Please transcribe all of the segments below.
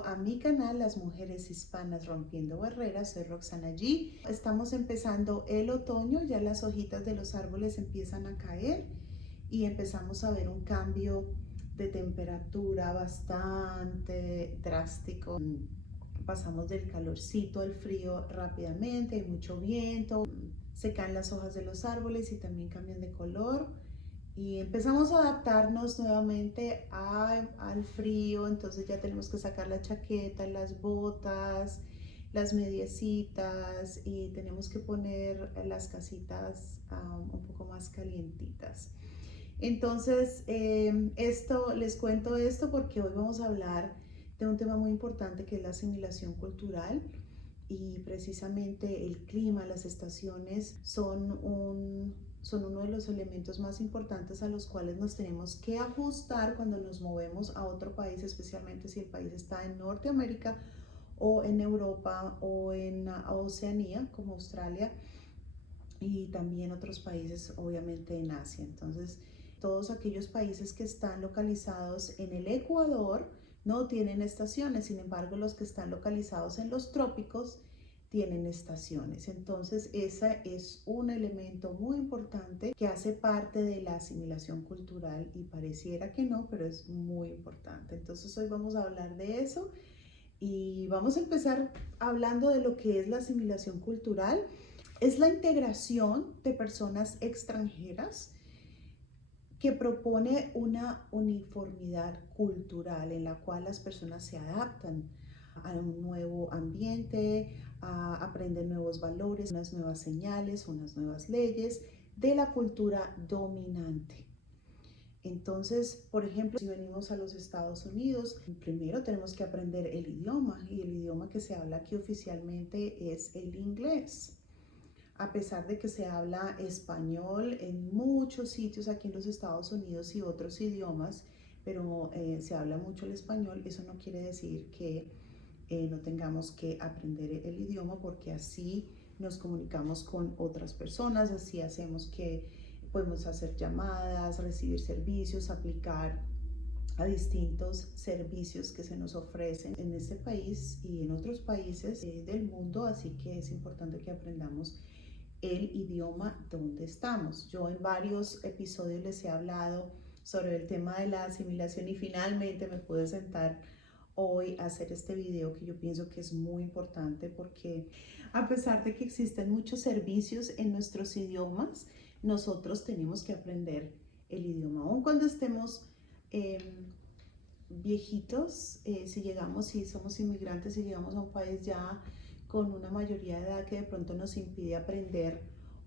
bienvenido a mi canal Las Mujeres Hispanas Rompiendo Barreras. Soy Roxana G. Estamos empezando el otoño, ya las hojitas de los árboles empiezan a caer y empezamos a ver un cambio de temperatura bastante drástico. Pasamos del calorcito al frío rápidamente, hay mucho viento, se caen las hojas de los árboles y también cambian de color. Y empezamos a adaptarnos nuevamente al frío, entonces ya tenemos que sacar la chaqueta, las botas, las mediecitas y tenemos que poner las casitas un poco más calientitas. Entonces, les cuento esto porque hoy vamos a hablar de un tema muy importante que es la asimilación cultural y precisamente el clima, las estaciones son uno de los elementos más importantes a los cuales nos tenemos que ajustar cuando nos movemos a otro país, especialmente si el país está en Norteamérica o en Europa o en Oceanía, como Australia, y también otros países, obviamente en Asia. Entonces, todos aquellos países que están localizados en el Ecuador no tienen estaciones, sin embargo, los que están localizados en los trópicos tienen estaciones. Entonces, ese es un elemento muy importante que hace parte de la asimilación cultural y pareciera que no, pero es muy importante. Entonces, hoy vamos a hablar de eso y vamos a empezar hablando de lo que es la asimilación cultural. Es la integración de personas extranjeras que propone una uniformidad cultural en la cual las personas se adaptan a un nuevo ambiente, aprenden nuevos valores, unas nuevas señales, unas nuevas leyes de la cultura dominante. Entonces, por ejemplo, si venimos a los Estados Unidos, primero tenemos que aprender el idioma y el idioma que se habla aquí oficialmente es el inglés. A pesar de que se habla español en muchos sitios aquí en los Estados Unidos y otros idiomas, pero se habla mucho el español, eso no quiere decir que no tengamos que aprender el idioma, porque así nos comunicamos con otras personas, así hacemos que podemos hacer llamadas, recibir servicios, aplicar a distintos servicios que se nos ofrecen en este país y en otros países del mundo, así que es importante que aprendamos el idioma donde estamos. Yo en varios episodios les he hablado sobre el tema de la asimilación y finalmente me pude sentar hoy a hacer este video que yo pienso que es muy importante porque a pesar de que existen muchos servicios en nuestros idiomas, nosotros tenemos que aprender el idioma. Aun cuando estemos viejitos, si somos inmigrantes y llegamos a un país ya con una mayoría de edad que de pronto nos impide aprender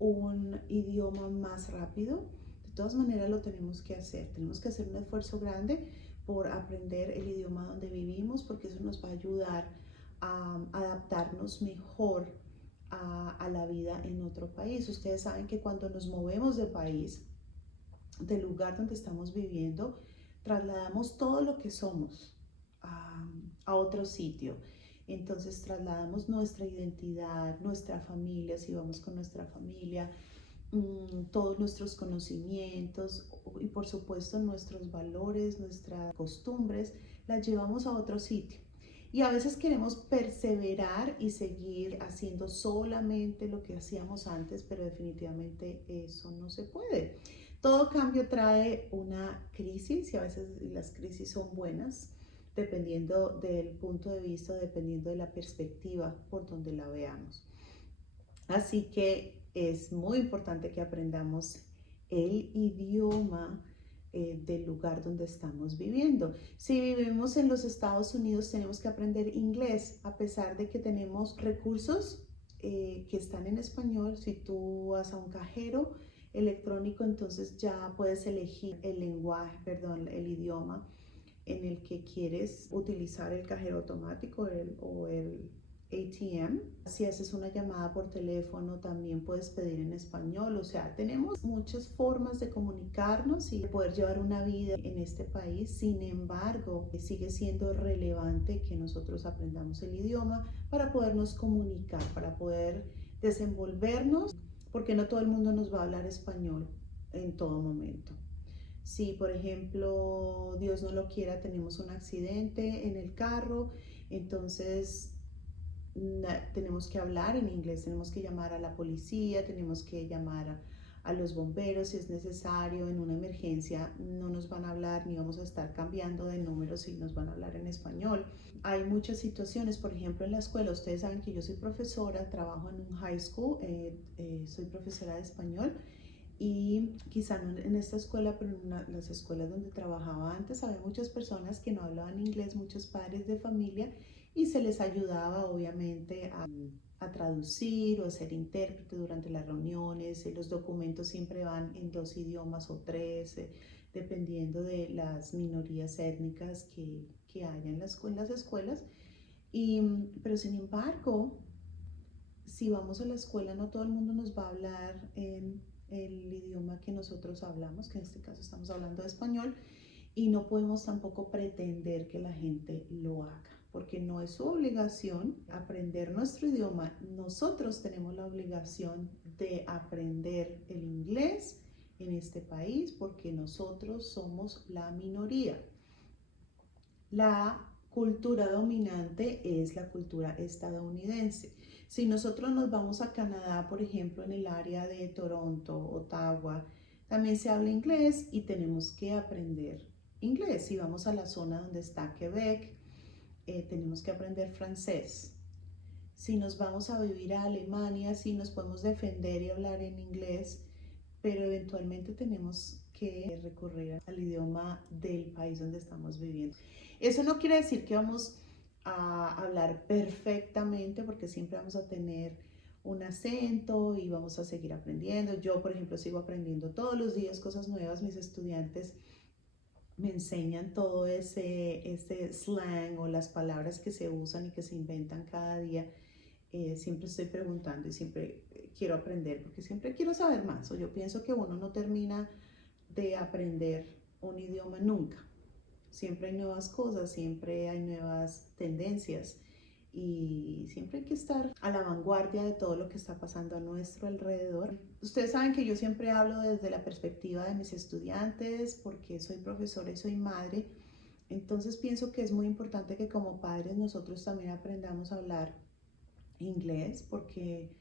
un idioma más rápido, de todas maneras lo tenemos que hacer un esfuerzo grande por aprender el idioma donde vivimos, porque eso nos va a ayudar a adaptarnos mejor a la vida en otro país. Ustedes saben que cuando nos movemos de país, del lugar donde estamos viviendo, trasladamos todo lo que somos a otro sitio. Entonces trasladamos nuestra identidad, nuestra familia, si vamos con nuestra familia, todos nuestros conocimientos y por supuesto nuestros valores, nuestras costumbres, las llevamos a otro sitio. Y a veces queremos perseverar y seguir haciendo solamente lo que hacíamos antes, pero definitivamente eso no se puede. Todo cambio trae una crisis y a veces las crisis son buenas, dependiendo del punto de vista, dependiendo de la perspectiva por donde la veamos. Así que es muy importante que aprendamos el idioma del lugar donde estamos viviendo. Si vivimos en los Estados Unidos, tenemos que aprender inglés, a pesar de que tenemos recursos que están en español. Si tú vas a un cajero electrónico, entonces ya puedes elegir el el idioma en el que quieres utilizar el cajero automático o el ATM. Si haces una llamada por teléfono, también puedes pedir en español. O sea, tenemos muchas formas de comunicarnos y de poder llevar una vida en este país. Sin embargo, sigue siendo relevante que nosotros aprendamos el idioma para podernos comunicar, para poder desenvolvernos, porque no todo el mundo nos va a hablar español en todo momento. Si, por ejemplo, Dios no lo quiera, tenemos un accidente en el carro, Entonces, tenemos que hablar en inglés, tenemos que llamar a la policía, tenemos que llamar a los bomberos si es necesario. En una emergencia no nos van a hablar ni vamos a estar cambiando de números si nos van a hablar en español. Hay muchas situaciones, por ejemplo en la escuela, ustedes saben que yo soy profesora, trabajo en un high school, soy profesora de español y quizá no en esta escuela, pero en las escuelas donde trabajaba antes había muchas personas que no hablaban inglés, muchos padres de familia, y se les ayudaba obviamente a traducir o a ser intérprete durante las reuniones. Los documentos siempre van en 2 idiomas o 3, dependiendo de las minorías étnicas que haya en las escuelas. Pero sin embargo, si vamos a la escuela, no todo el mundo nos va a hablar en el idioma que nosotros hablamos, que en este caso estamos hablando de español, y no podemos tampoco pretender que la gente lo haga, porque no es su obligación aprender nuestro idioma. Nosotros tenemos la obligación de aprender el inglés en este país porque nosotros somos la minoría. La cultura dominante es la cultura estadounidense. Si nosotros nos vamos a Canadá, por ejemplo, en el área de Toronto, Ottawa, también se habla inglés y tenemos que aprender inglés. Si vamos a la zona donde está Quebec, tenemos que aprender francés. Si nos vamos a vivir a Alemania, sí nos podemos defender y hablar en inglés, pero eventualmente tenemos que recurrir al idioma del país donde estamos viviendo. Eso no quiere decir que vamos a hablar perfectamente, porque siempre vamos a tener un acento y vamos a seguir aprendiendo. Yo, por ejemplo, sigo aprendiendo todos los días cosas nuevas. Mis estudiantes me enseñan todo ese slang o las palabras que se usan y que se inventan cada día. Siempre estoy preguntando y siempre quiero aprender porque siempre quiero saber más. O yo pienso que uno no termina de aprender un idioma nunca. Siempre hay nuevas cosas, siempre hay nuevas tendencias y siempre hay que estar a la vanguardia de todo lo que está pasando a nuestro alrededor. Ustedes saben que yo siempre hablo desde la perspectiva de mis estudiantes porque soy profesora y soy madre. Entonces pienso que es muy importante que como padres nosotros también aprendamos a hablar inglés porque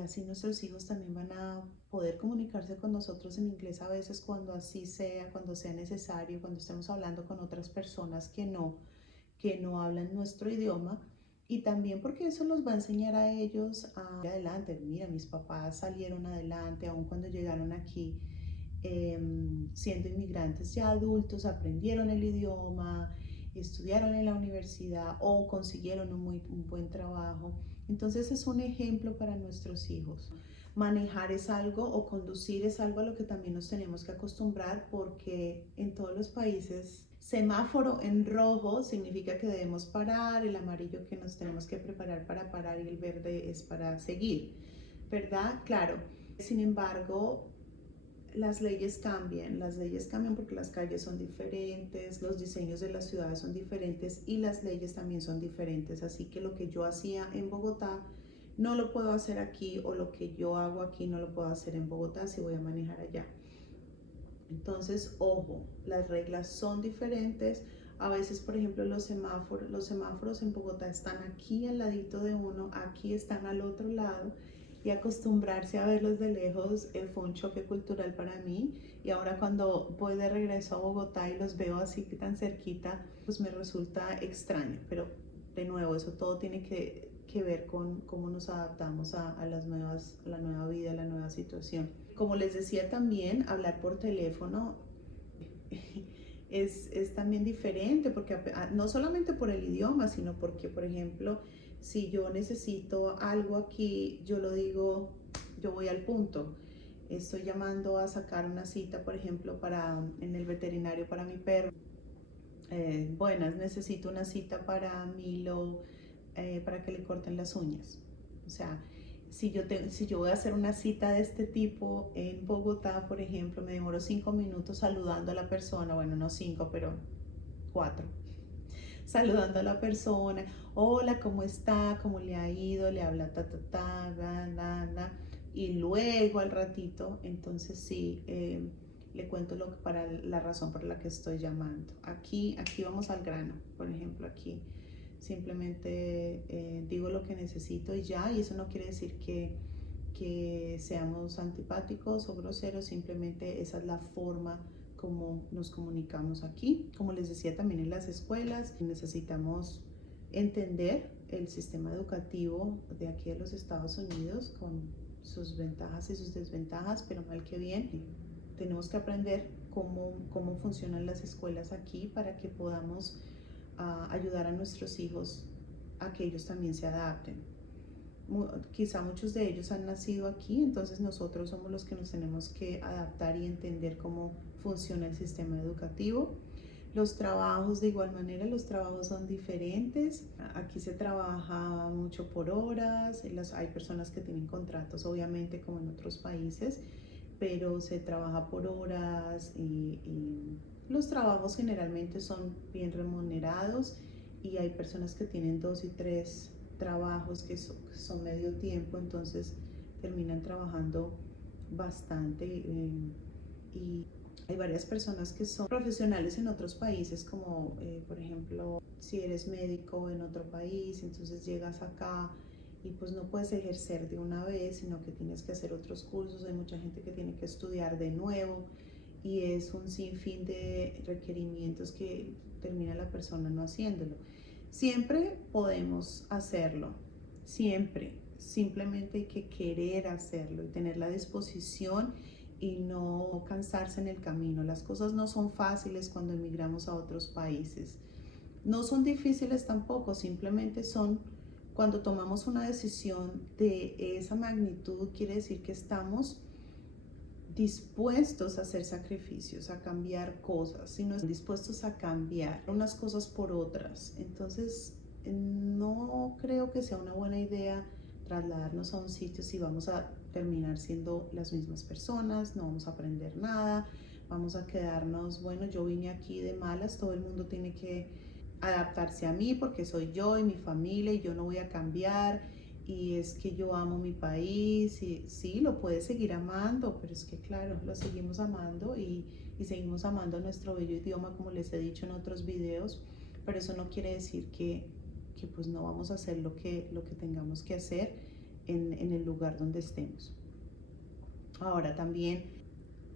así nuestros hijos también van a poder comunicarse con nosotros en inglés a veces cuando así sea, cuando sea necesario, cuando estemos hablando con otras personas que no hablan nuestro idioma. Y también porque eso los va a enseñar a ellos a ir adelante. Mira, mis papás salieron adelante, aun cuando llegaron aquí siendo inmigrantes ya adultos, aprendieron el idioma, estudiaron en la universidad o consiguieron un buen trabajo. Entonces es un ejemplo para nuestros hijos. Manejar es algo o conducir es algo a lo que también nos tenemos que acostumbrar porque en todos los países semáforo en rojo significa que debemos parar, el amarillo que nos tenemos que preparar para parar y el verde es para seguir, ¿verdad? Claro. Sin embargo, las leyes cambian porque las calles son diferentes, los diseños de las ciudades son diferentes y las leyes también son diferentes. Así que lo que yo hacía en Bogotá no lo puedo hacer aquí o lo que yo hago aquí no lo puedo hacer en Bogotá si voy a manejar allá. Entonces, ojo, las reglas son diferentes. A veces, por ejemplo, los semáforos en Bogotá están aquí al ladito de uno, aquí están al otro lado y acostumbrarse a verlos de lejos fue un choque cultural para mí y ahora cuando voy de regreso a Bogotá y los veo así tan cerquita, pues me resulta extraño, pero de nuevo, eso todo tiene que ver con cómo nos adaptamos a la nueva vida, a la nueva situación. Como les decía también, hablar por teléfono es también diferente, porque no solamente por el idioma, sino porque, por ejemplo, si yo necesito algo aquí, yo lo digo, yo voy al punto. Estoy llamando a sacar una cita, por ejemplo, en el veterinario para mi perro. Buenas, necesito una cita para Milo, para que le corten las uñas. O sea, si yo voy a hacer una cita de este tipo en Bogotá, por ejemplo, me demoro 5 minutos saludando a la persona, bueno, no 5, pero 4, saludando a la persona, hola, ¿cómo está? ¿Cómo le ha ido? Le habla ta, ta, ta, la, la, y luego al ratito, entonces sí, le cuento la razón por la que estoy llamando. Aquí vamos al grano, por ejemplo, aquí simplemente digo lo que necesito y ya, y eso no quiere decir que seamos antipáticos o groseros, simplemente esa es la forma como nos comunicamos aquí. Como les decía, también en las escuelas necesitamos entender el sistema educativo de aquí de los Estados Unidos con sus ventajas y sus desventajas, pero mal que bien, tenemos que aprender cómo funcionan las escuelas aquí para que podamos ayudar a nuestros hijos a que ellos también se adapten. Quizá muchos de ellos han nacido aquí, entonces nosotros somos los que nos tenemos que adaptar y entender cómo funciona el sistema educativo. Los trabajos, de igual manera, los trabajos son diferentes. Aquí se trabaja mucho por horas, hay personas que tienen contratos, obviamente, como en otros países, pero se trabaja por horas y los trabajos generalmente son bien remunerados y hay personas que tienen 2 y 3 trabajos que son medio tiempo, entonces terminan trabajando bastante y hay varias personas que son profesionales en otros países, como por ejemplo, si eres médico en otro país, entonces llegas acá y pues no puedes ejercer de una vez, sino que tienes que hacer otros cursos. Hay mucha gente que tiene que estudiar de nuevo y es un sinfín de requerimientos que termina la persona no haciéndolo. Siempre podemos hacerlo, siempre. Simplemente hay que querer hacerlo y tener la disposición y no cansarse en el camino. Las cosas no son fáciles cuando emigramos a otros países. No son difíciles tampoco, simplemente son cuando tomamos una decisión de esa magnitud, quiere decir que estamos dispuestos a hacer sacrificios, a cambiar cosas, sino dispuestos a cambiar unas cosas por otras. Entonces, no creo que sea una buena idea trasladarnos a un sitio si vamos a terminar siendo las mismas personas, no vamos a aprender nada, vamos a quedarnos, bueno, yo vine aquí de malas, todo el mundo tiene que adaptarse a mí porque soy yo y mi familia y yo no voy a cambiar y es que yo amo mi país y sí, lo puedes seguir amando, pero es que claro, lo seguimos amando y seguimos amando nuestro bello idioma como les he dicho en otros videos, pero eso no quiere decir que pues no vamos a hacer lo que tengamos que hacer en el lugar donde estemos. Ahora también,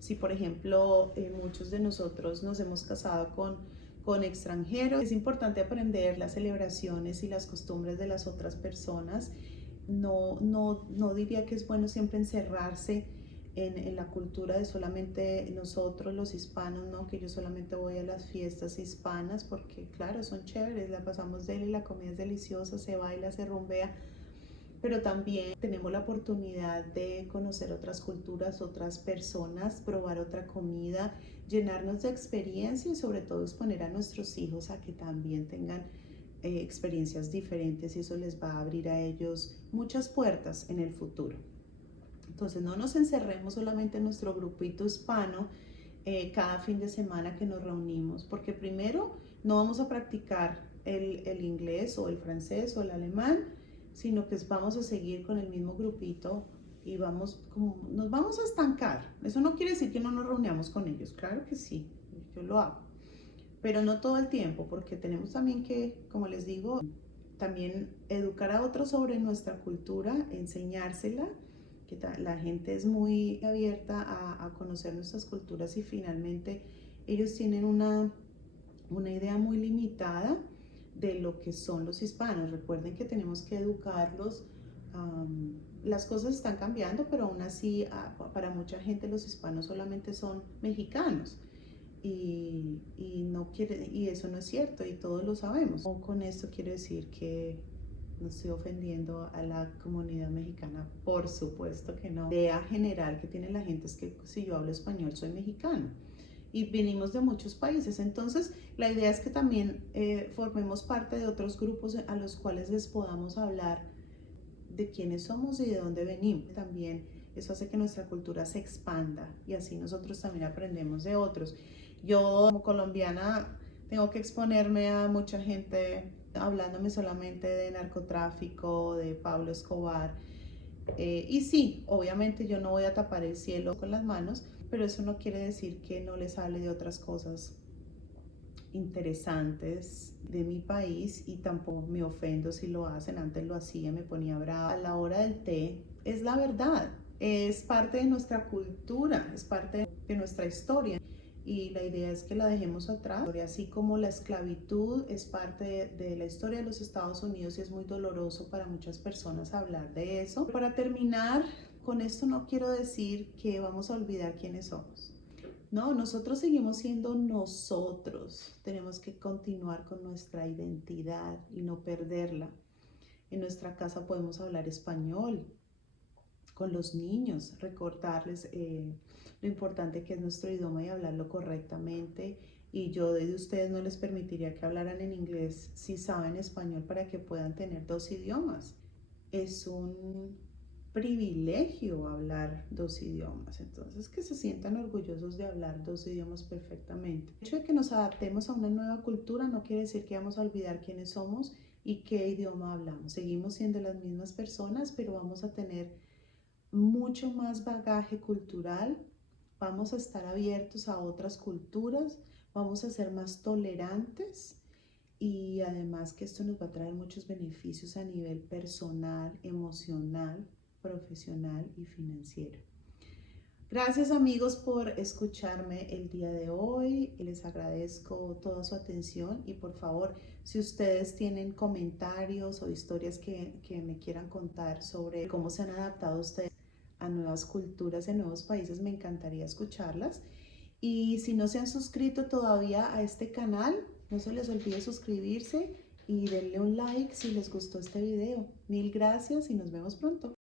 si por ejemplo muchos de nosotros nos hemos casado con extranjeros, es importante aprender las celebraciones y las costumbres de las otras personas. No diría que es bueno siempre encerrarse en la cultura de solamente nosotros los hispanos, ¿no? Que yo solamente voy a las fiestas hispanas porque claro, son chéveres, la pasamos deli, la comida es deliciosa, se baila, se rumbea, pero también tenemos la oportunidad de conocer otras culturas, otras personas, probar otra comida, llenarnos de experiencia y sobre todo exponer a nuestros hijos a que también tengan experiencias diferentes y eso les va a abrir a ellos muchas puertas en el futuro. Entonces no nos encerremos solamente en nuestro grupito hispano cada fin de semana que nos reunimos, porque primero no vamos a practicar el inglés o el francés o el alemán, sino que vamos a seguir con el mismo grupito y nos vamos a estancar. Eso no quiere decir que no nos reunamos con ellos, claro que sí, yo lo hago, pero no todo el tiempo, porque tenemos también que, como les digo, también educar a otros sobre nuestra cultura, enseñársela, que la gente es muy abierta a conocer nuestras culturas y finalmente ellos tienen una idea muy limitada de lo que son los hispanos. Recuerden que tenemos que educarlos. Las cosas están cambiando, pero aún así para mucha gente los hispanos solamente son mexicanos y eso no es cierto y todos lo sabemos. Con esto quiero decir que no estoy ofendiendo a la comunidad mexicana, por supuesto que no. La idea general que tiene la gente es que si yo hablo español soy mexicano y venimos de muchos países, entonces la idea es que también formemos parte de otros grupos a los cuales les podamos hablar de quiénes somos y de dónde venimos. También eso hace que nuestra cultura se expanda y así nosotros también aprendemos de otros. Yo como colombiana tengo que exponerme a mucha gente hablándome solamente de narcotráfico, de Pablo Escobar. Y sí, obviamente yo no voy a tapar el cielo con las manos, pero eso no quiere decir que no les hable de otras cosas interesantes de mi país y tampoco me ofendo si lo hacen. Antes lo hacía, me ponía brava. A la hora del té es la verdad, es parte de nuestra cultura, es parte de nuestra historia y la idea es que la dejemos atrás, así como la esclavitud es parte de la historia de los Estados Unidos y es muy doloroso para muchas personas hablar de eso. Para terminar, con esto no quiero decir que vamos a olvidar quiénes somos. No, nosotros seguimos siendo nosotros. Tenemos que continuar con nuestra identidad y no perderla. En nuestra casa podemos hablar español con los niños, recordarles lo importante que es nuestro idioma y hablarlo correctamente. Y yo de ustedes no les permitiría que hablaran en inglés si saben español para que puedan tener dos idiomas. Es un privilegio hablar dos idiomas, entonces que se sientan orgullosos de hablar dos idiomas perfectamente. El hecho de que nos adaptemos a una nueva cultura no quiere decir que vamos a olvidar quiénes somos y qué idioma hablamos. Seguimos siendo las mismas personas, pero vamos a tener mucho más bagaje cultural, vamos a estar abiertos a otras culturas, vamos a ser más tolerantes y además que esto nos va a traer muchos beneficios a nivel personal, emocional, profesional y financiero. Gracias amigos por escucharme el día de hoy, les agradezco toda su atención y por favor si ustedes tienen comentarios o historias que me quieran contar sobre cómo se han adaptado ustedes a nuevas culturas en nuevos países, me encantaría escucharlas. Y si no se han suscrito todavía a este canal, no se les olvide suscribirse y denle un like si les gustó este video. Mil gracias y nos vemos pronto.